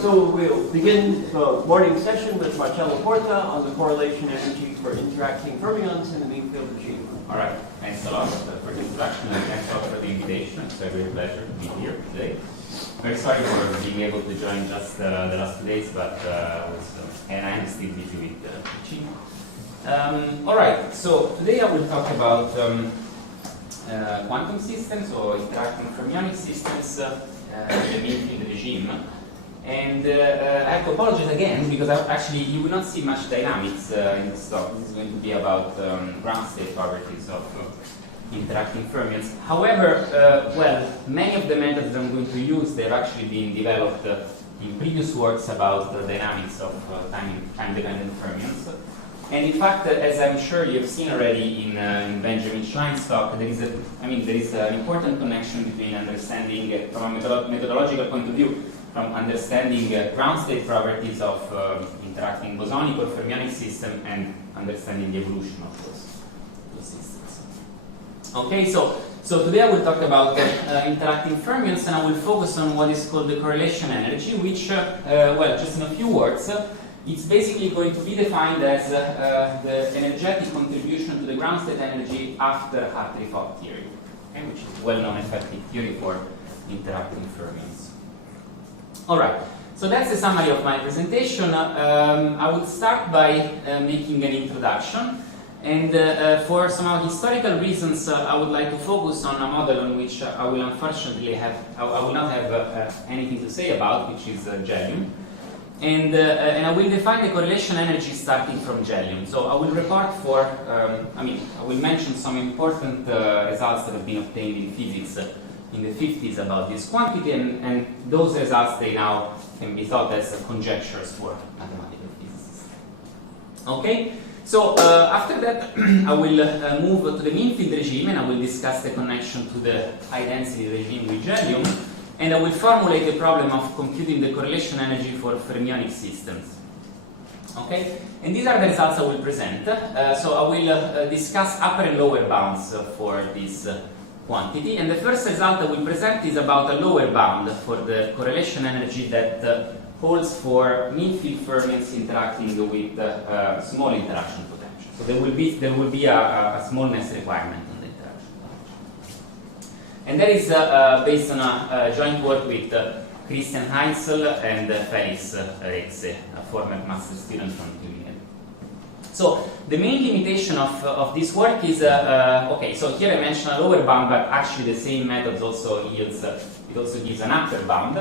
so we'll begin the morning session with Marcello Porta on the correlation energy for interacting fermions in the mean field regime. All right, thanks a lot for the introduction and thanks a lot for the invitation. It's a great pleasure to be here today. Very sorry for being able to join just the last 2 days, but and I am still busy with teaching. All right, so today I will talk about quantum systems or interacting fermionic systems in the mean field regime. And I have to apologize again because actually you will not see much dynamics in this talk. This is going to be about ground state properties of interacting fermions. However, well, many of the methods I'm going to use, they've actually been developed in previous works about the dynamics of time-dependent fermions. And in fact, as I'm sure you've seen already in Benjamin Schlein's talk, there is an important connection between understanding, from a methodological point of view, from understanding ground state properties of interacting bosonic or fermionic system and understanding the evolution of those systems. Okay, so today I will talk about interacting fermions, and I will focus on what is called the correlation energy, which, well, just in a few words, it's basically going to be defined as the energetic contribution to the ground state energy after Hartree-Fock theory, okay, which is a well-known effective theory for interacting fermions. All right, so that's the summary of my presentation. I will start by making an introduction, and for some historical reasons, I would like to focus on a model on which I will unfortunately I will not have anything to say about, which is Gellium. And I will define the correlation energy starting from Gellium. So I will report for, I will mention some important results that have been obtained in physics in the 50s about this quantity, and those results, they now can be thought as conjectures for mathematical physicists. Okay, so after that I will move to the mean field regime, and I will discuss the connection to the high density regime with Gellium, and I will formulate the problem of computing the correlation energy for fermionic systems. Okay, and these are the results I will present. So I will discuss upper and lower bounds for this quantity, and the first result I will present is about a lower bound for the correlation energy that holds for mean field fermions interacting with small interaction potential. So there will be a smallness requirement on the interaction potential, and that is based on a joint work with Christian Hainzl and Felix Rexze, a former master student from Tübingen. So the main limitation of this work is, okay, so here I mentioned a lower bound, but actually the same method also yields, it also gives an upper bound.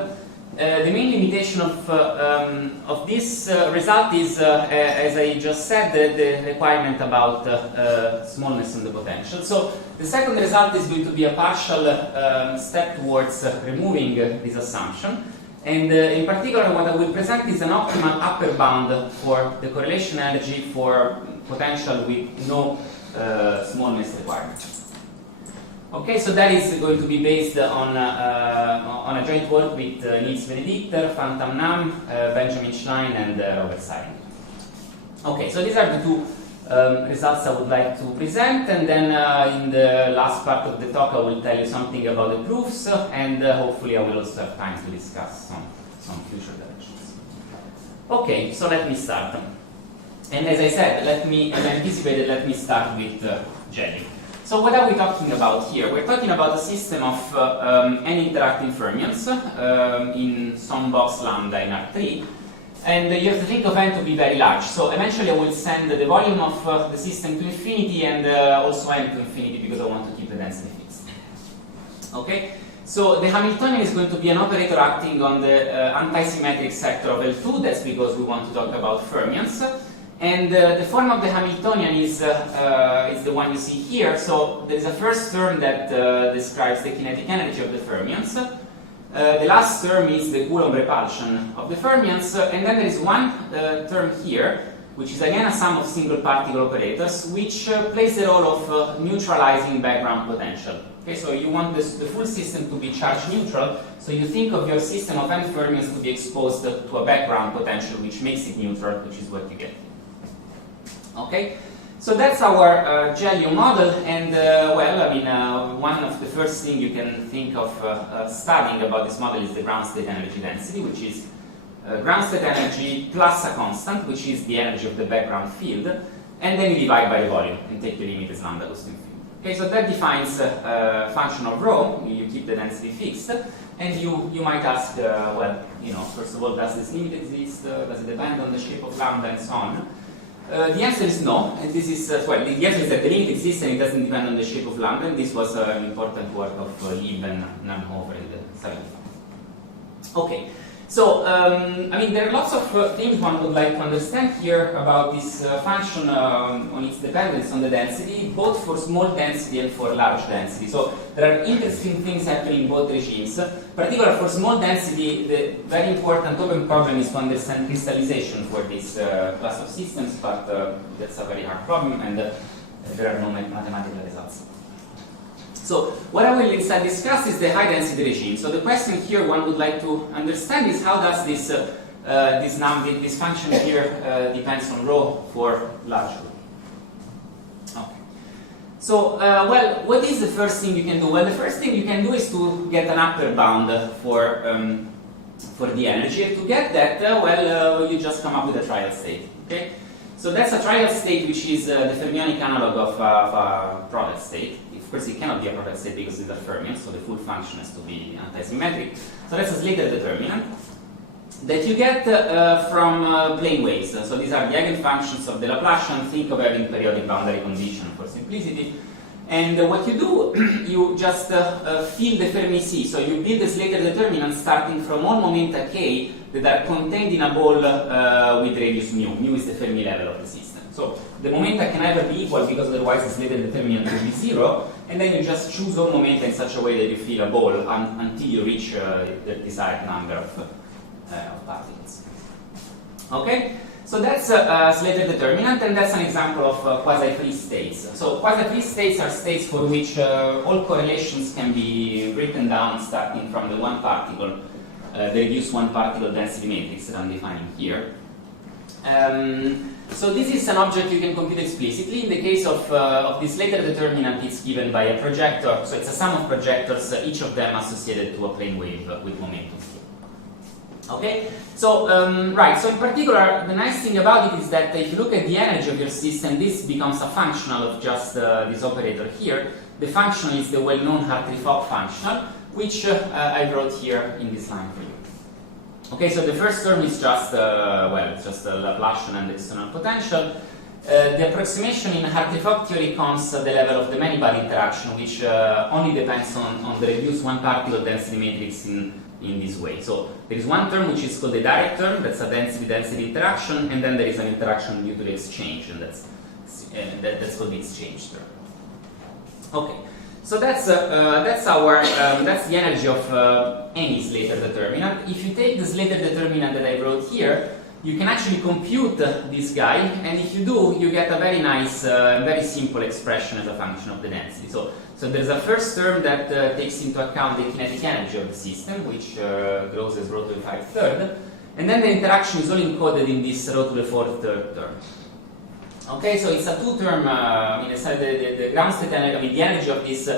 The main limitation of this result is, as I just said, the requirement about smallness in the potential. So the second result is going to be a partial step towards removing this assumption. And in particular, what I will present is an optimal upper bound for the correlation energy for potential with no smallness requirement. Okay, so that is going to be based on a joint work with Niels Benedikter, Phantom Nam, Benjamin Schlein, and Robert Seiringer. Okay, so these are the two results I would like to present, and then in the last part of the talk I will tell you something about the proofs, and hopefully I will also have time to discuss some future directions. Okay, so let me start. And as I said, as I anticipated, let me start with Gellium. So what are we talking about here? We're talking about a system of n interacting fermions in some box lambda in R3. And you have to think of n to be very large. So eventually I will send the volume of the system to infinity, and also n to infinity, because I want to keep the density fixed. Okay? So the Hamiltonian is going to be an operator acting on the antisymmetric sector of L2. That's because we want to talk about fermions. And the form of the Hamiltonian is the one you see here. So there is a first term that describes the kinetic energy of the fermions. The last term is the Coulomb repulsion of the fermions, and then there is one term here, which is again a sum of single particle operators, which plays the role of neutralizing background potential. Okay, so you want the full system to be charge neutral, so you think of your system of n fermions to be exposed to a background potential, which makes it neutral, which is what you get. Okay, so that's our Gellium model, and one of the first things you can think of studying about this model is the ground state energy density, which is ground state energy plus a constant, which is the energy of the background field, and then you divide by the volume and take the limit as lambda goes to infinity. Okay, so that defines a function of rho. You keep the density fixed, and you might ask, well, you know, first of all, does this limit exist? Does it depend on the shape of lambda and so on? The answer is no, and this is, well, the answer is that the limit exists and it doesn't depend on the shape of lambda, and this was an important work of Lieb and Namhofer in the 70s. Okay, so, I mean, there are lots of things one would like to understand here about this function on its dependence on the density, both for small density and for large density. So, there are interesting things happening in both regimes. Particularly for small density, the very important open problem is to understand crystallization for this class of systems, but that's a very hard problem, and there are no mathematical results. So what I will instead discuss is the high density regime. So the question here one would like to understand is how does this this function here depends on rho for large rho. Okay. So well, what is the first thing you can do? Well, the first thing you can do is to get an upper bound for the energy. And to get that, well, you just come up with a trial state. Okay. So that's a trial state which is the fermionic analog of a product state. Of course, it cannot be a product state because it's a fermion, so the full function has to be antisymmetric. So that's a Slater determinant that you get from plane waves. So these are the eigenfunctions of the Laplacian. Think of having periodic boundary condition for simplicity. And what you do, you just fill the Fermi C. So you build the Slater determinant starting from all momenta k that are contained in a ball with radius mu. Mu is the Fermi level of the system. So the momenta can never be equal because otherwise the Slater determinant will be 0. And then you just choose all momenta in such a way that you fill a ball until you reach the desired number of particles. Okay? So that's Slater determinant, and that's an example of quasi-free states. So quasi-free states are states for which all correlations can be written down starting from the one particle, the reduced one particle density matrix that I'm defining here. So this is an object you can compute explicitly. In the case of this Slater determinant, it's given by a projector. So it's a sum of projectors, each of them associated to a plane wave with momentum. Okay, so right. So in particular, the nice thing about it is that if you look at the energy of your system, this becomes a functional of just this operator here. The functional is the well-known Hartree-Fock functional, which I wrote here in this line for you. Okay, so the first term is just well, it's just a Laplacian and external potential. The approximation in Hartree-Fock theory comes at the level of the many-body interaction, which only depends on the reduced one particle density matrix in this way. So there is one term which is called the direct term, that's a density-density interaction, and then there is an interaction due to the exchange, and that's called the exchange term. Okay, so that's the energy of any Slater determinant. If you take the Slater determinant that I wrote here, you can actually compute this guy, and if you do, you get a very nice, very simple expression as a function of the density. So there's a first term that takes into account the kinetic energy of the system, which grows as rho to the 5/3, and then the interaction is all encoded in this rho to the 4/3 term. Okay, so it's a two-term, the ground state energy, I mean, the energy of this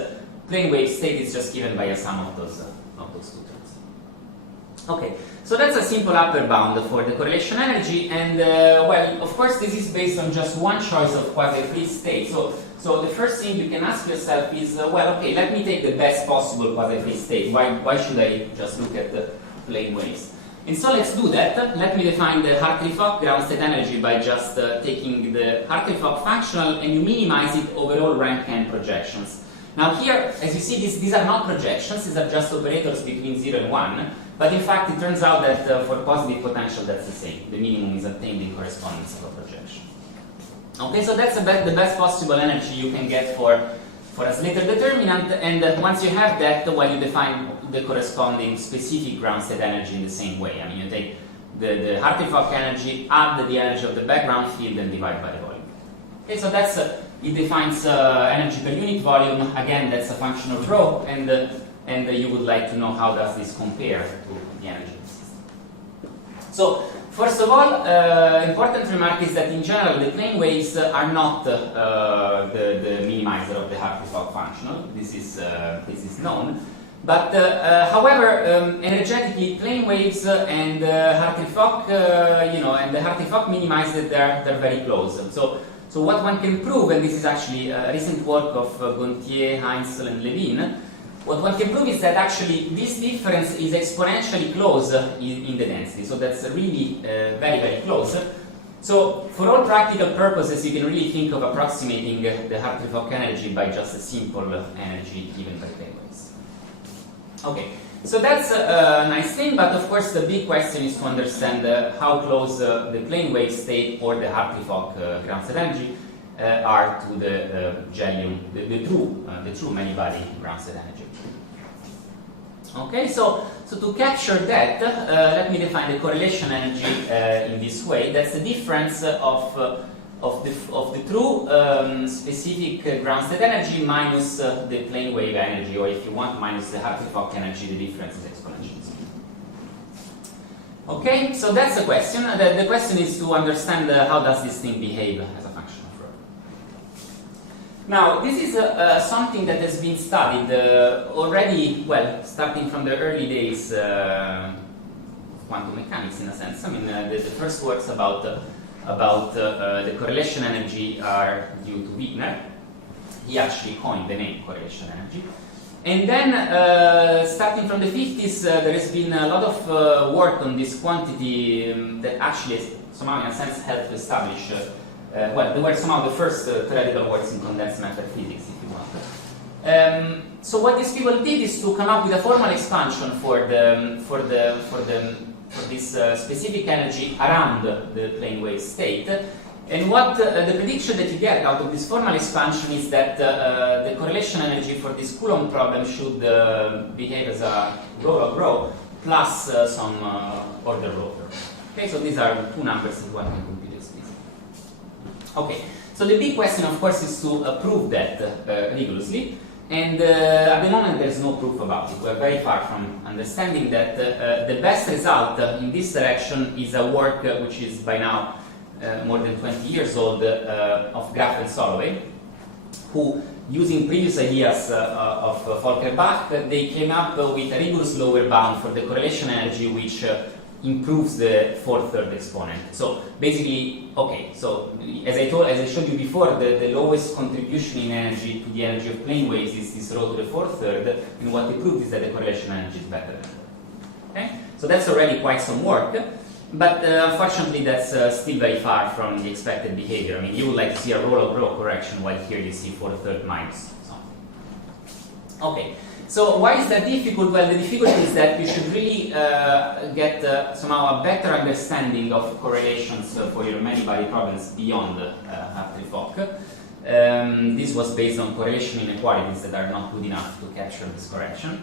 plane wave state is just given by a sum of those two terms. Okay, so that's a simple upper bound for the correlation energy, and well, of course, this is based on just one choice of quasi-free state. So the first thing you can ask yourself is, well, okay, let me take the best possible quasi-free state. Why should I just look at the plane waves? And so let's do that. Let me define the Hartree-Fock ground state energy by just taking the Hartree-Fock functional, and you minimize it over all rank n projections. Now here, as you see, these are not projections, these are just operators between 0 and 1, but in fact it turns out that for positive potential that's the same. The minimum is obtained in correspondence of a projection. Okay, so that's the best possible energy you can get for a Slater determinant, and once you have that, well, you define the corresponding specific ground state energy in the same way. I mean, you take the Hartree-Fock energy, add the energy of the background field, and divide by the volume. Okay, so that's it defines energy per unit volume. Again, that's a function of rho, and you would like to know how does this compare to the energy of the system. So, first of all, important remark is that in general the plane waves are not the minimizer of the Hartree-Fock functional. This is known. But however, energetically, plane waves and Hartree-Fock, and the Hartree-Fock minimized it, they're very close. So what one can prove, and this is actually a recent work of Gontier, Hainzl and Levin, what one can prove is that actually this difference is exponentially close in the density. So that's really very, very close. So for all practical purposes, you can really think of approximating the Hartree-Fock energy by just a simple energy given by plane waves. Okay, so that's a nice thing, but of course the big question is to understand how close the plane wave state or the Hartree-Fock ground state energy are to the Gell-Mann, the true many-body ground state energy. Okay, so to capture that, let me define the correlation energy in this way. That's the difference of the true specific ground state energy minus the plane wave energy, or if you want, minus the Hartree-Fock energy. The difference is exponential. Okay, so that's the question. The question is to understand how does this thing behave as a function of rho. Now, this is something that has been studied already, well, starting from the early days of quantum mechanics, in a sense. I mean, the first works about the correlation energy are due to Brueckner. He actually coined the name correlation energy. And then, starting from the 50s, there has been a lot of work on this quantity that actually, somehow, in a sense, helped to establish. Well, they were somehow the first theoretical works in condensed matter physics, if you want. So what these people did is to come up with a formal expansion for this specific energy around the plane wave state. And what the prediction that you get out of this formal expansion is that the correlation energy for this Coulomb problem should behave as a rho log rho plus some order rho. Okay, so these are two numbers that one can compute explicitly. Okay, so the big question, of course, is to prove that rigorously. And at the moment, there's no proof about it. We're very far from understanding that the best result in this direction is a work which is by now more than 20 years old of Graf and Soloway, who, using previous ideas of Volcker-Bach, they came up with a rigorous lower bound for the correlation energy which improves the fourth-third exponent. So basically, okay, so as I showed you before, the lowest contribution in energy to the energy of plane waves is this rho to the fourth-third, and what they proved is that the correlation energy is better than that. Okay? So that's already quite some work, but unfortunately that's still very far from the expected behavior. I mean, you would like to see a rho log rho correction, while here you see fourth-third minus something. Okay. So why is that difficult? Well, the difficulty is that you should really get somehow a better understanding of correlations for your many-body problems beyond Hartree-Fock. This was based on correlation inequalities that are not good enough to capture this correction.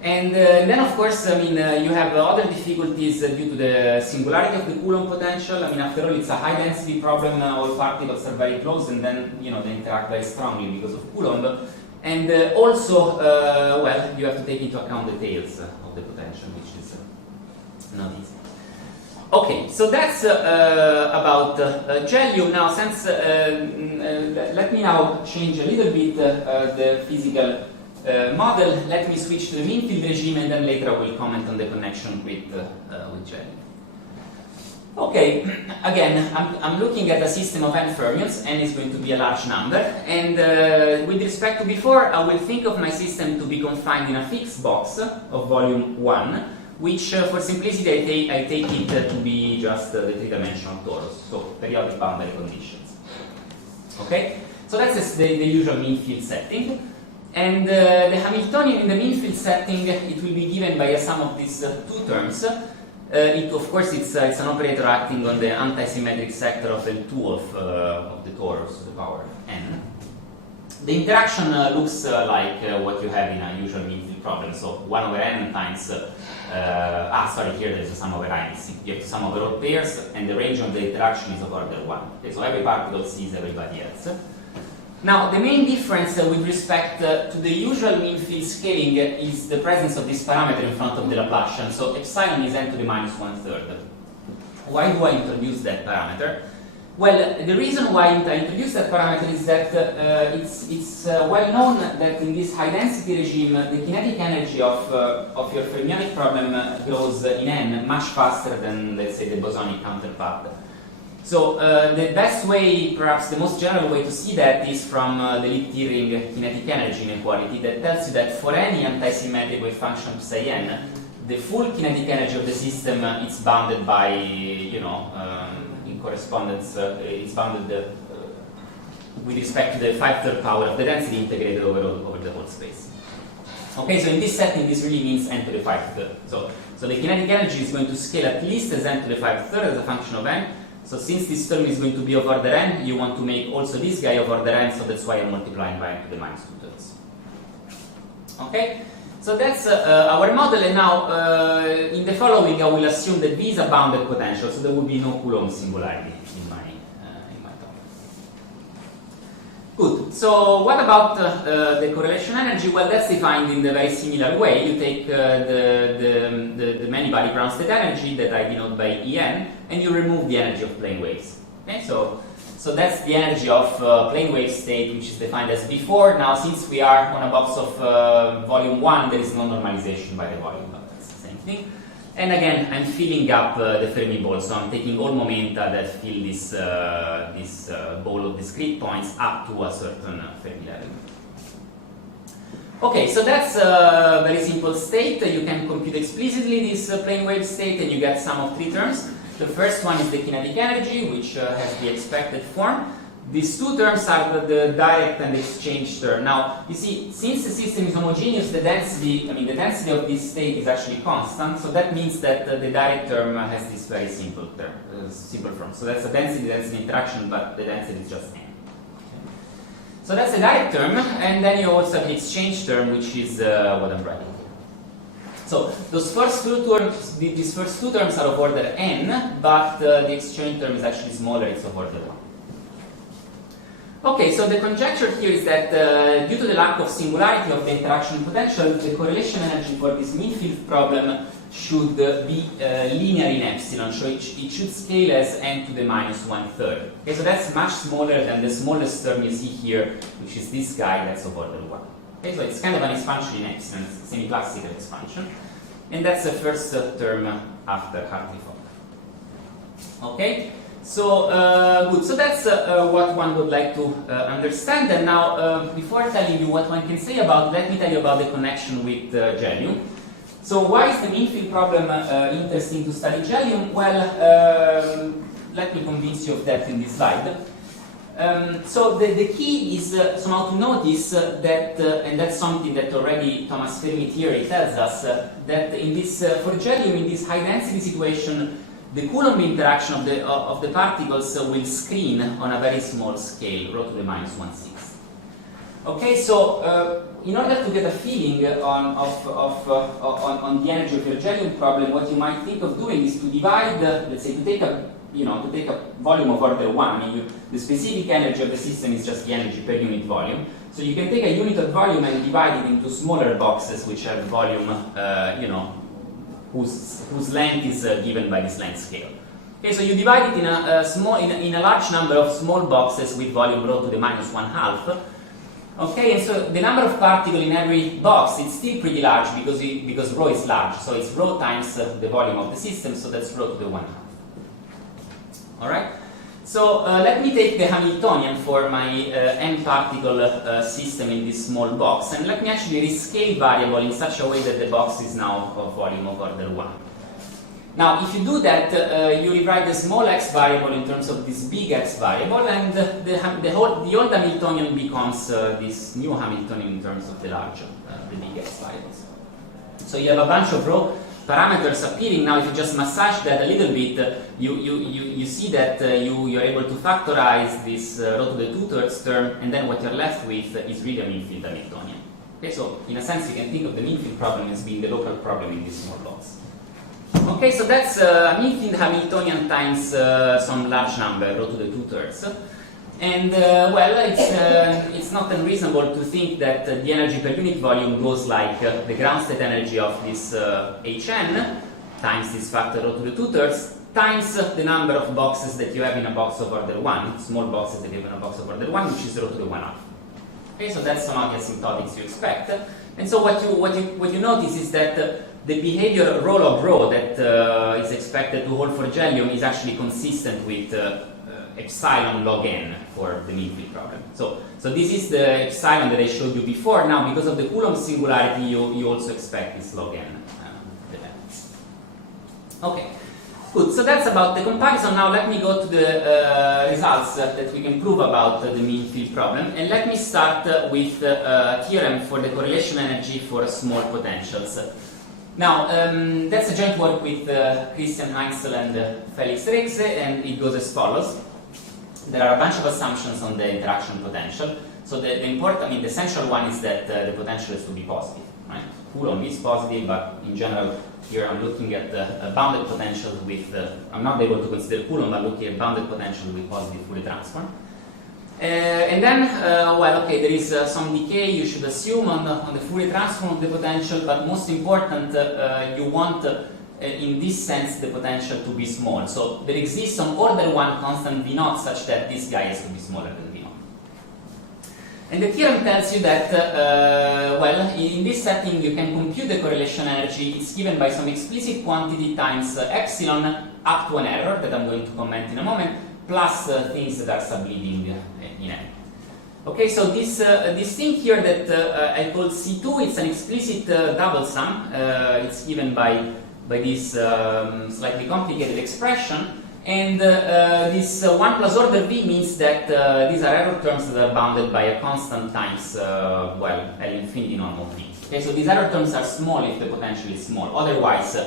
And then, of course, I mean, you have other difficulties due to the singularity of the Coulomb potential. I mean, after all, it's a high-density problem. All particles are very close, and then, they interact very strongly because of Coulomb. And also, well, you have to take into account the tails of the potential, which is not easy. Okay, so that's about Gell-Mann. Now, since let me now change a little bit the physical model. Let me switch to the mean field regime, and then later I will comment on the connection with Gell-Mann. Okay, again, I'm looking at a system of n fermions. N is going to be a large number, and with respect to before, I will think of my system to be confined in a fixed box of volume 1, which, for simplicity, I take it to be just the three-dimensional torus, so periodic boundary conditions. Okay, so that's the usual mean field setting, and the Hamiltonian in the mean field setting, it will be given by a sum of these two terms. Of course, it's an operator acting on the anti-symmetric sector of L2 of the torus to the power n. The interaction looks like what you have in a usual mean field problem. So 1 over n times, here there's a sum over I. You have to sum over all pairs, and the range of the interaction is of order 1. Okay, so every particle sees everybody else. Now, the main difference with respect to the usual mean field scaling is the presence of this parameter in front of the Laplacian. So epsilon is n to the minus 1/3. Why do I introduce that parameter? Well, the reason why I introduced that parameter is that it's well known that in this high density regime, the kinetic energy of your fermionic problem grows in n much faster than, let's say, the bosonic counterpart. So the best way, perhaps the most general way to see that is from the Lieb-Thirring kinetic energy inequality that tells you that for any antisymmetric wave function psi n, the full kinetic energy of the system is bounded by, in correspondence, it's bounded with respect to the 5/3 power of the density integrated over the whole space. Okay, so in this setting, this really means n to the 5/3. So the kinetic energy is going to scale at least as n to the 5/3 as a function of n. So since this term is going to be of order n, you want to make also this guy of order n, so that's why I'm multiplying by n to the minus 2/3. Okay, so that's our model, and now in the following I will assume that V is a bounded potential, so there will be no Coulomb singularity in my talk. Good, so what about the correlation energy? Well, that's defined in a very similar way. You take the many-body ground state energy that I denote by En, and you remove the energy of plane waves. Okay, so that's the energy of plane wave state, which is defined as before. Now, since we are on a box of volume 1, there is no normalization by the volume, but that's the same thing. And again, I'm filling up the Fermi ball, so I'm taking all momenta that fill this ball of discrete points up to a certain Fermi level. Okay, so that's a very simple state. You can compute explicitly this plane wave state, and you get sum of 3 terms. The first one is the kinetic energy, which has the expected form. These 2 terms are the direct and exchange term. Now, you see, since the system is homogeneous, the density of this state is actually constant. So that means that the direct term has this very simple term, simple form. So that's a density-density interaction, but the density is just n. So that's the direct term, and then you also have the exchange term, which is what I'm writing. So those first 2 terms, these first 2 terms are of order n, but the exchange term is actually smaller, it's of order 1. Okay, so the conjecture here is that due to the lack of singularity of the interaction potential, the correlation energy for this mean field problem should be linear in epsilon, so it should scale as n to the minus 1/3. Okay, so that's much smaller than the smallest term you see here, which is this guy, that's of order 1. Okay, so it's kind of an expansion in epsilon, it's a semi-classical expansion. And that's the first term after Hartree-Fock. Okay, so good. So that's what one would like to understand. And now, before telling you what one can say about, let me tell you about the connection with Gell-Mann. So why is the mean field problem interesting to study Gell-Mann? Well, let me convince you of that in this slide. So the key is somehow to notice that, and that's something that already Thomas Fermi theory tells us, that in this for Gell-Mann, in this high density situation, the Coulomb interaction of the particles will screen on a very small scale, rho to the minus 1/6. Okay, so in order to get a feeling on the energy of your Gell-Mann problem, what you might think of doing is to divide, let's say, to take a volume of order 1. The specific energy of the system is just the energy per unit volume. So you can take a unit of volume and divide it into smaller boxes which have volume, whose length is given by this length scale. Okay, so you divide it in a large number of small boxes with volume rho to the minus 1/2. Okay, and so the number of particles in every box is still pretty large because rho is large. So it's rho times the volume of the system, so that's rho to the 1/2. Alright, so let me take the Hamiltonian for my n particle system in this small box, and let me actually rescale variable in such a way that the box is now of volume of order 1. Now, if you do that, you rewrite the small x variable in terms of this big x variable, and the old Hamiltonian becomes this new Hamiltonian in terms of the large, the big x variables. So you have a bunch of rho parameters appearing. Now, if you just massage that a little bit, you see that you're able to factorize this rho to the 2/3 term, and then what you're left with is really a mean field Hamiltonian. Okay, so in a sense, you can think of the mean field problem as being the local problem in this small box. Okay, so that's a mean field Hamiltonian times some large number, rho to the 2/3. And well, it's not unreasonable to think that the energy per unit volume goes like the ground state energy of this Hn times this factor rho to the 2/3 times the number of boxes that you have in a box of order 1, small boxes that you have in a box of order 1, which is rho to the 1 half. Okay, so that's somehow the asymptotics you expect. And so what you notice is that the behavior rho log rho that is expected to hold for Gell-Mann is actually consistent with epsilon log n for the mean field problem. So this is the epsilon that I showed you before. Now, because of the Coulomb singularity, you also expect this log n. Okay, good. So that's about the comparison. Now let me go to the results that we can prove about the mean field problem. And let me start with a theorem for the correlation energy for small potentials. Now, that's a joint work with Christian Hainzl and Felix Rexze, and it goes as follows. There are a bunch of assumptions on the interaction potential. So the essential one is that the potential is to be positive, right? Coulomb is positive, but in general, here I'm looking at a bounded potential with, I'm not able to consider Coulomb, but looking at bounded potential with positive Fourier transform. And then, well, okay, there is some decay you should assume on the Fourier transform of the potential, but most important, you want, in this sense, the potential to be small. So there exists some order 1 constant V0 such that this guy has to be smaller than V0. And the theorem tells you that, well, in this setting you can compute the correlation energy. It's given by some explicit quantity times epsilon up to an error that I'm going to comment in a moment, plus things that are subleading in M. Okay, so this thing here that I call C2, it's an explicit double sum. It's given by this slightly complicated expression. And this 1 plus order V means that these are error terms that are bounded by a constant times, well, L infinity normal V. Okay, so these error terms are small if the potential is small. Otherwise,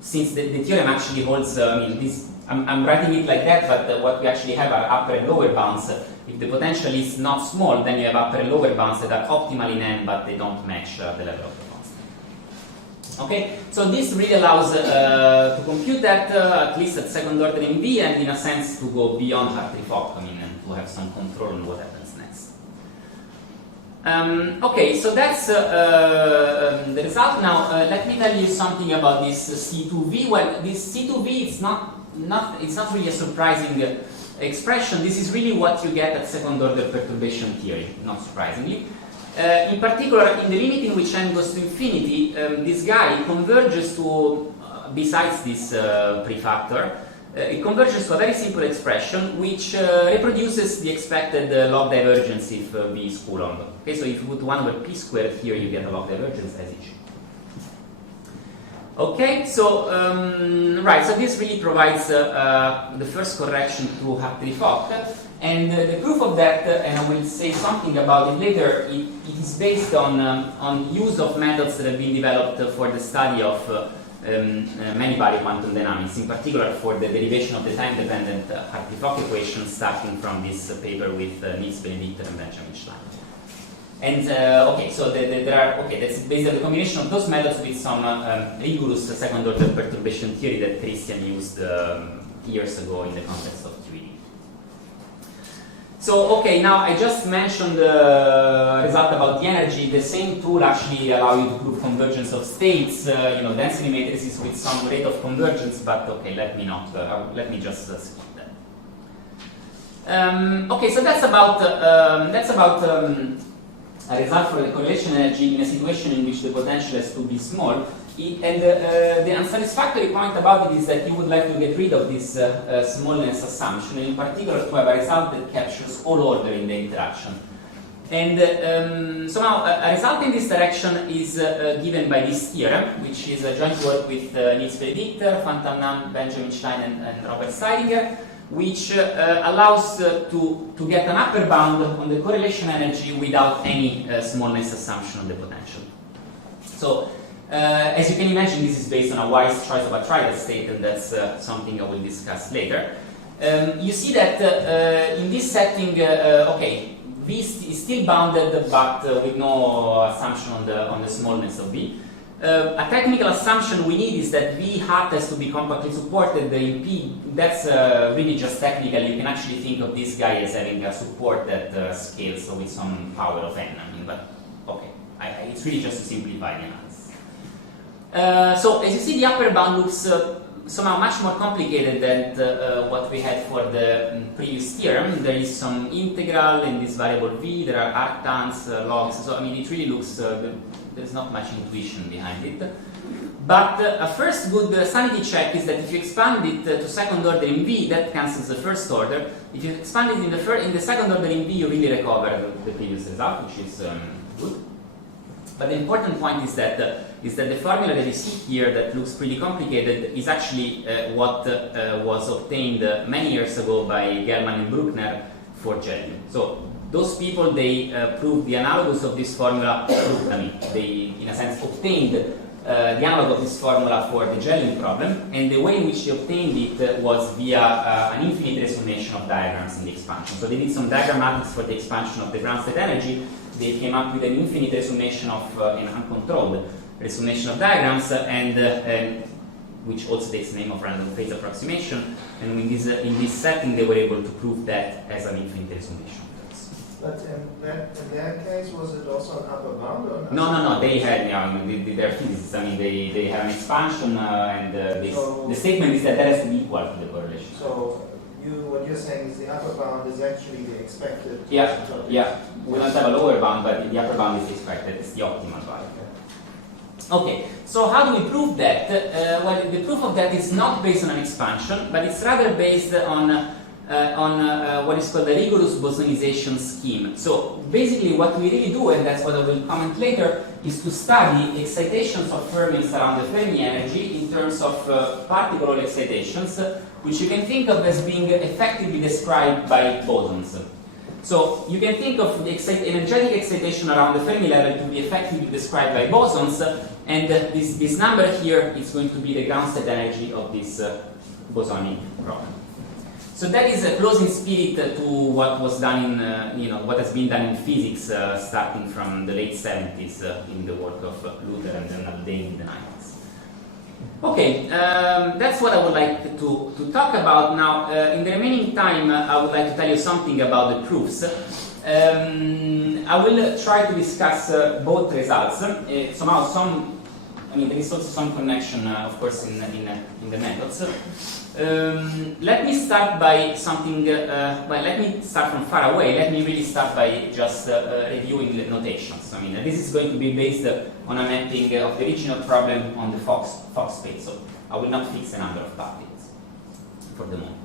since the theorem actually holds, I'm writing it like that, but what we actually have are upper and lower bounds. If the potential is not small, then you have upper and lower bounds that are optimal in N, but they don't match the level of the constant. Okay, so this really allows to compute that, at least at second order in V, and in a sense to go beyond Hartree-Fock, and to have some control on what happens next. Okay, so that's the result. Now, let me tell you something about this C2V. Well, this C2V, it's not really a surprising expression. This is really what you get at second order perturbation theory, not surprisingly. In particular, in the limit in which n goes to infinity, this guy converges to, besides this prefactor, it converges to a very simple expression which reproduces the expected log divergence if V is Coulomb. Okay, so if you put 1 over p squared here, you get a log divergence as each. Okay, so right, so this really provides the first correction to Hartree-Fock, and the proof of that, and I will say something about it later, it is based on use of methods that have been developed for the study of many body quantum dynamics, in particular for the derivation of the time-dependent Hartree-Fock equation, starting from this paper with Benedikter and Benjamin Schlein. And okay, so there are, okay, that's based on the combination of those methods with some rigorous second order perturbation theory that Christian used years ago in the context of QED. So, okay, now I just mentioned the result about the energy. The same tool actually allows you to prove convergence of states, density matrices with some rate of convergence, but okay, let me just skip that. Okay, so that's about a result for the correlation energy in a situation in which the potential has to be small. The unsatisfactory point about it is that you would like to get rid of this smallness assumption, and in particular to have a result that captures all order in the interaction. And so now a result in this direction is given by this theorem, which is a joint work with Benedikter, Benjamin Schlein and Robert Seiringer, which allows to get an upper bound on the correlation energy without any smallness assumption on the potential. So, as you can imagine, this is based on a wise choice of a trial state, and that's something I will discuss later. You see that in this setting, okay, V is still bounded, but with no assumption on the smallness of V. A technical assumption we need is that V hat has to be compactly supported in P. That's really just technical. You can actually think of this guy as having a support that scales with some power of n. But okay, it's really just to simplify the analysis. So as you see, the upper bound looks somehow much more complicated than what we had for the previous theorem. There is some integral in this variable v, there are arctans, logs, so I mean it really looks, there's not much intuition behind it. But a first good sanity check is that if you expand it to second order in v, that cancels the first order. If you expand it in the second order in v, you really recover the previous result, which is good. But the important point is that the formula that you see here that looks pretty complicated is actually what was obtained many years ago by Gell-Mann and Brueckner for jelly. So those people, they proved the analogous of this formula, they in a sense obtained the analog of this formula for the gelling problem, and the way in which they obtained it was via an infinite resummation of diagrams in the expansion. So they did some diagrammatics for the expansion of the ground state energy. They came up with an infinite resummation of an uncontrolled resummation of diagrams, and which also takes the name of random phase approximation. And in this setting, they were able to prove that as an infinite resummation. But in that case, was it also an upper bound or not? No. They had, their thesis. I mean, they have an expansion, and the statement is that has to be equal to the correlation. So what you're saying is the upper bound is actually the expected. Yeah. We don't have a lower bound, but the upper bound is expected. It's the optimal value. Okay. So how do we prove that? Well, the proof of that is not based on an expansion, but it's rather based on what is called the rigorous bosonization scheme. So basically what we really do, and that's what I will comment later, is to study excitations of fermions around the Fermi energy in terms of particle excitations, which you can think of as being effectively described by bosons. So you can think of the energetic excitation around the Fermi level to be effectively described by bosons, and this number here is going to be the ground state energy of this bosonic problem. So that is close in spirit to what was done in, what has been done in physics starting from the late 70s in the work of Luther and then Haldane in the 90s. Okay, that's what I would like to talk about now. In the remaining time, I would like to tell you something about the proofs. I will try to discuss both results. There is also some connection, of course, in the methods. Let me start by something, let me start from far away. Let me really start by just reviewing the notations. This is going to be based on a mapping of the original problem on the Fock space, so I will not fix the number of particles for the moment.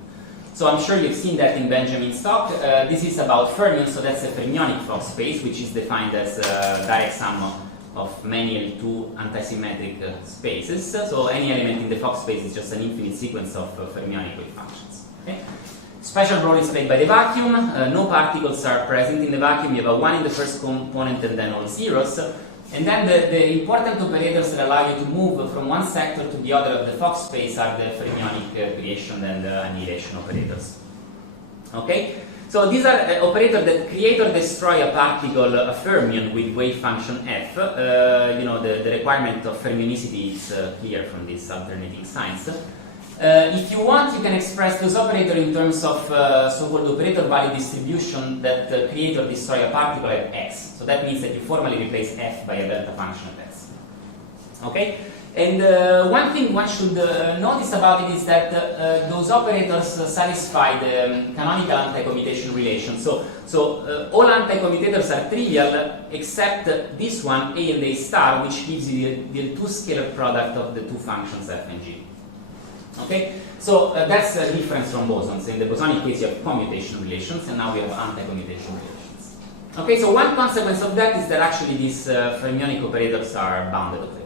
So I'm sure you've seen that in Benjamin's talk. This is about fermions, so that's a fermionic Fock space, which is defined as a direct sum of many L2 antisymmetric spaces. So any element in the Fock space is just an infinite sequence of fermionic wave functions. Okay? Special role is played by the vacuum. No particles are present in the vacuum. You have a 1 in the first component and then all zeros. And then the important operators that allow you to move from one sector to the other of the Fock space are the fermionic creation and annihilation operators. Okay? So these are operators that create or destroy a particle, a fermion, with wave function f. The requirement of fermionicity is clear from these alternating signs. If you want, you can express those operators in terms of so-called operator value distribution that create or destroy a particle at x. So that means that you formally replace f by a delta function of s. Okay? And one thing one should notice about it is that those operators satisfy the canonical anti-commutation relation. So all anti-commutators are trivial except this one, A and A star, which gives you the L2 scalar product of the two functions f and g. Okay? So that's a difference from bosons. In the bosonic case you have commutation relations, and now we have anti-commutation relations. Okay, so one consequence of that is that actually these fermionic operators are bounded operators.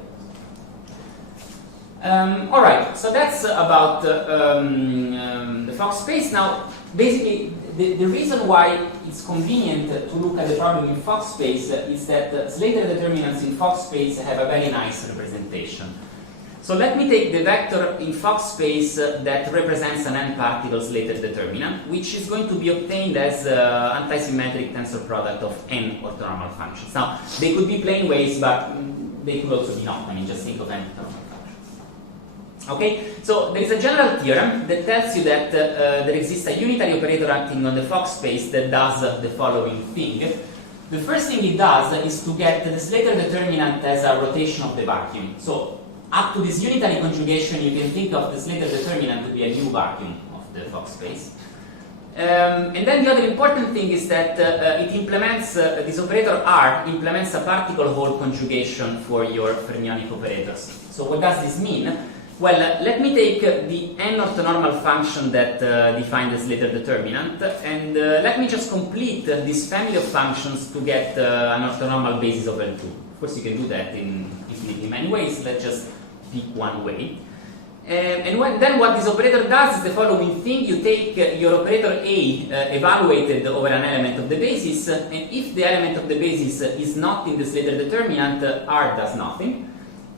Alright, so that's about the Fock space. Now, basically, the reason why it's convenient to look at the problem in Fock space is that Slater determinants in Fock space have a very nice representation. So let me take the vector in Fock space that represents an n particle Slater determinant, which is going to be obtained as antisymmetric tensor product of n orthonormal functions. Now, they could be plane waves, but they could also be not. Just think of n orthonormal. Okay, so there is a general theorem that tells you that there exists a unitary operator acting on the Fock space that does the following thing. The first thing it does is to get the Slater determinant as a rotation of the vacuum. So up to this unitary conjugation, you can think of the Slater determinant to be a new vacuum of the Fock space. And then the other important thing is that it implements, this operator R implements a particle hole conjugation for your fermionic operators. So what does this mean? Well, let me take the n orthonormal function that defines the Slater determinant, and let me just complete this family of functions to get an orthonormal basis of L2. Of course, you can do that in many ways. Let's just pick one way. Then what this operator does is the following thing. You take your operator A evaluated over an element of the basis, and if the element of the basis is not in the Slater determinant, R does nothing.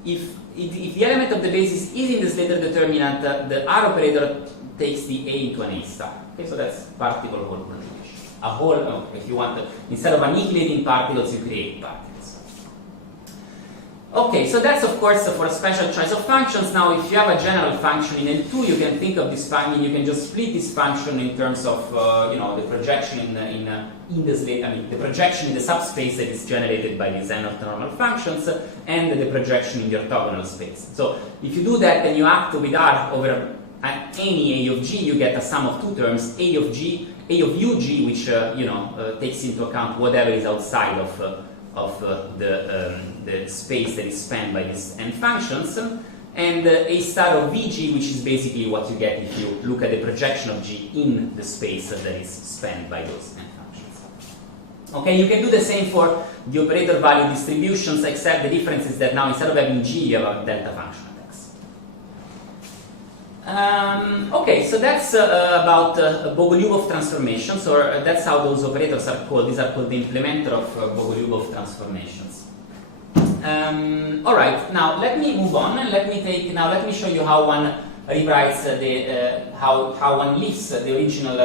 If the element of the basis is in the Slater determinant, the R operator takes the A into an A star. Okay, so that's particle hole conjugation. A hole, if you want, instead of annihilating particles, you create particles. Okay, so that's of course for a special choice of functions. Now, if you have a general function in L2, you can think of this function. You can just split this function in terms of the projection in the Slater. I mean, the projection in the subspace that is generated by these n orthonormal functions, and the projection in the orthogonal space. So, if you do that, then you act with R over any A of G. You get a sum of two terms: A of UG, which takes into account whatever is outside of the space that is spanned by these n functions, and A star of Vg, which is basically what you get if you look at the projection of G in the space that is spanned by those n functions. Okay, you can do the same for the operator value distributions, except the difference is that now instead of having G, you have a delta function at x. Okay, so that's about Bogoliubov transformations, or that's how those operators are called. These are called the implementer of Bogoliubov transformations. All right, now let me move on and let me show you how one rewrites how one leaves the original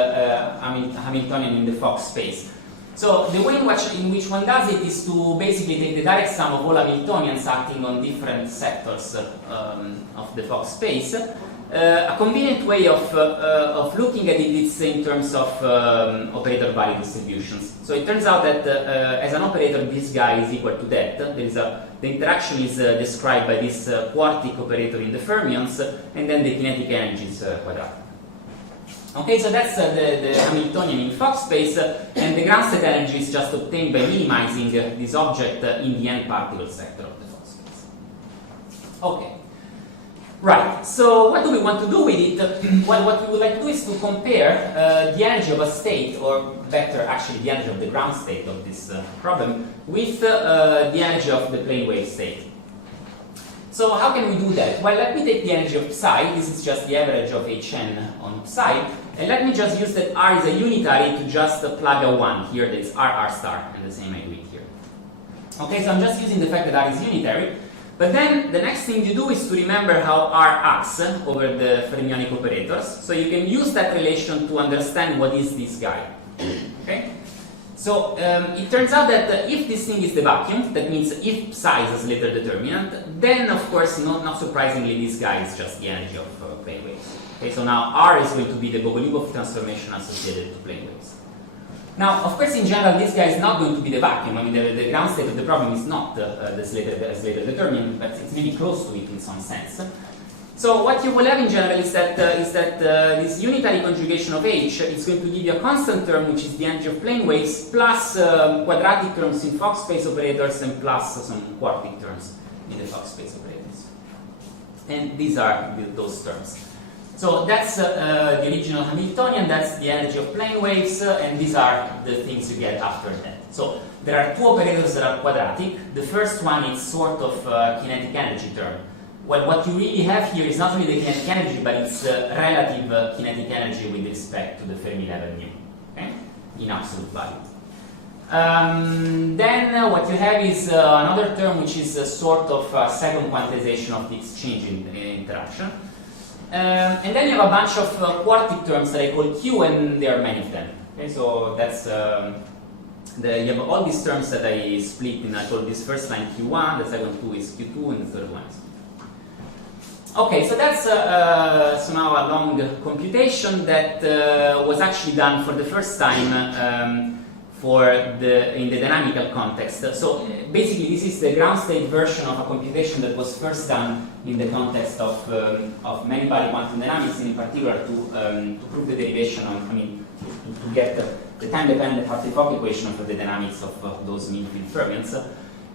Hamiltonian in the Fock space. So the way in which one does it is to basically take the direct sum of all Hamiltonians acting on different sectors of the Fock space. A convenient way of looking at it is in terms of operator value distributions. So it turns out that as an operator, this guy is equal to that. The interaction is described by this quartic operator in the fermions, and then the kinetic energy is quadratic. Okay, so that's the Hamiltonian in Fock space, and the ground state energy is just obtained by minimizing this object in the n particle sector of the Fock space. Okay. Right, so what do we want to do with it? Well, what we would like to do is to compare the energy of a state, or better, actually the energy of the ground state of this problem, with the energy of the plane wave state. So how can we do that? Well, let me take the energy of psi. This is just the average of Hn on psi. And let me just use that R is a unitary to just plug a 1 here. That's R star, and the same I do it here. Okay, so I'm just using the fact that R is unitary. But then the next thing you do is to remember how R acts over the fermionic operators. So you can use that relation to understand what is this guy. Okay? So it turns out that if this thing is the vacuum, that means if psi is a Slater determinant, then of course, not surprisingly, this guy is just the energy of plane waves. Okay, so now R is going to be the Bogoliubov transformation associated to plane waves. Now, of course, in general, this guy is not going to be the vacuum. I mean, the ground state of the problem is not the Slater determinant, but it's really close to it in some sense. So what you will have in general is that this unitary conjugation of H is going to give you a constant term, which is the energy of plane waves, plus quadratic terms in Fock space operators, and plus some quartic terms in the Fock space operators. And these are those terms. So that's the original Hamiltonian, that's the energy of plane waves, and these are the things you get after that. So there are two operators that are quadratic. The first one is sort of kinetic energy term. Well, what you really have here is not only the kinetic energy, but it's relative kinetic energy with respect to the Fermi level nu, okay? In absolute value. Then what you have is another term which is a sort of second quantization of the exchange interaction. And then you have a bunch of quartic terms that I call Q, and there are many of them. Okay, so that's you have all these terms that I split in. I call this first line Q1, the second two is Q2, and the third one is Q2. Okay, so that's so now a long computation that was actually done for the first time in the dynamical context. So basically, this is the ground state version of a computation that was first done in the context of many-body quantum dynamics, and in particular to prove the derivation of, to get the time-dependent Hartree-Fock equation for the dynamics of those mean-field fermions.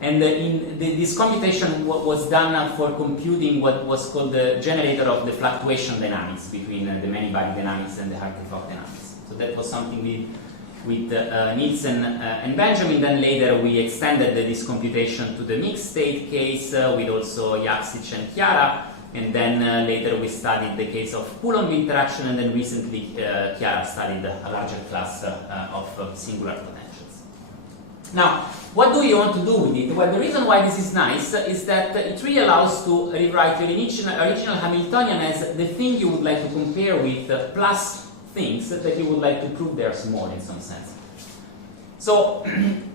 And this computation was done for computing what was called the generator of the fluctuation dynamics between the many-body dynamics and the Hartree-Fock dynamics. So that was something with Nielsen and Benjamin. Then later we extended this computation to the mixed state case with also Jaksic and Chiara, and then later we studied the case of Coulomb interaction, and then recently Chiara studied a larger class of singular potentials. Now, what do you want to do with it? Well, the reason why this is nice is that it really allows to rewrite your original Hamiltonian as the thing you would like to compare with plus things that you would like to prove they are small in some sense. So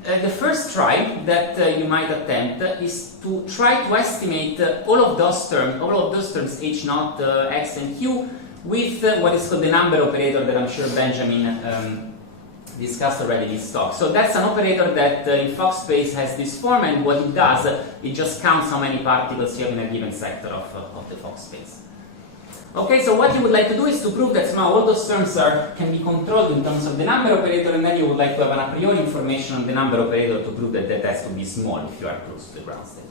the first try that you might attempt is to try to estimate all of those terms h naught, x and q with what is called the number operator that I'm sure Benjamin discussed already in this talk. So that's an operator that in Fock space has this form, and what it does, it just counts how many particles you have in a given sector of the Fock space. Okay, so what you would like to do is to prove that somehow all those terms can be controlled in terms of the number operator, and then you would like to have an a priori information on the number operator to prove that that has to be small if you are close to the ground state.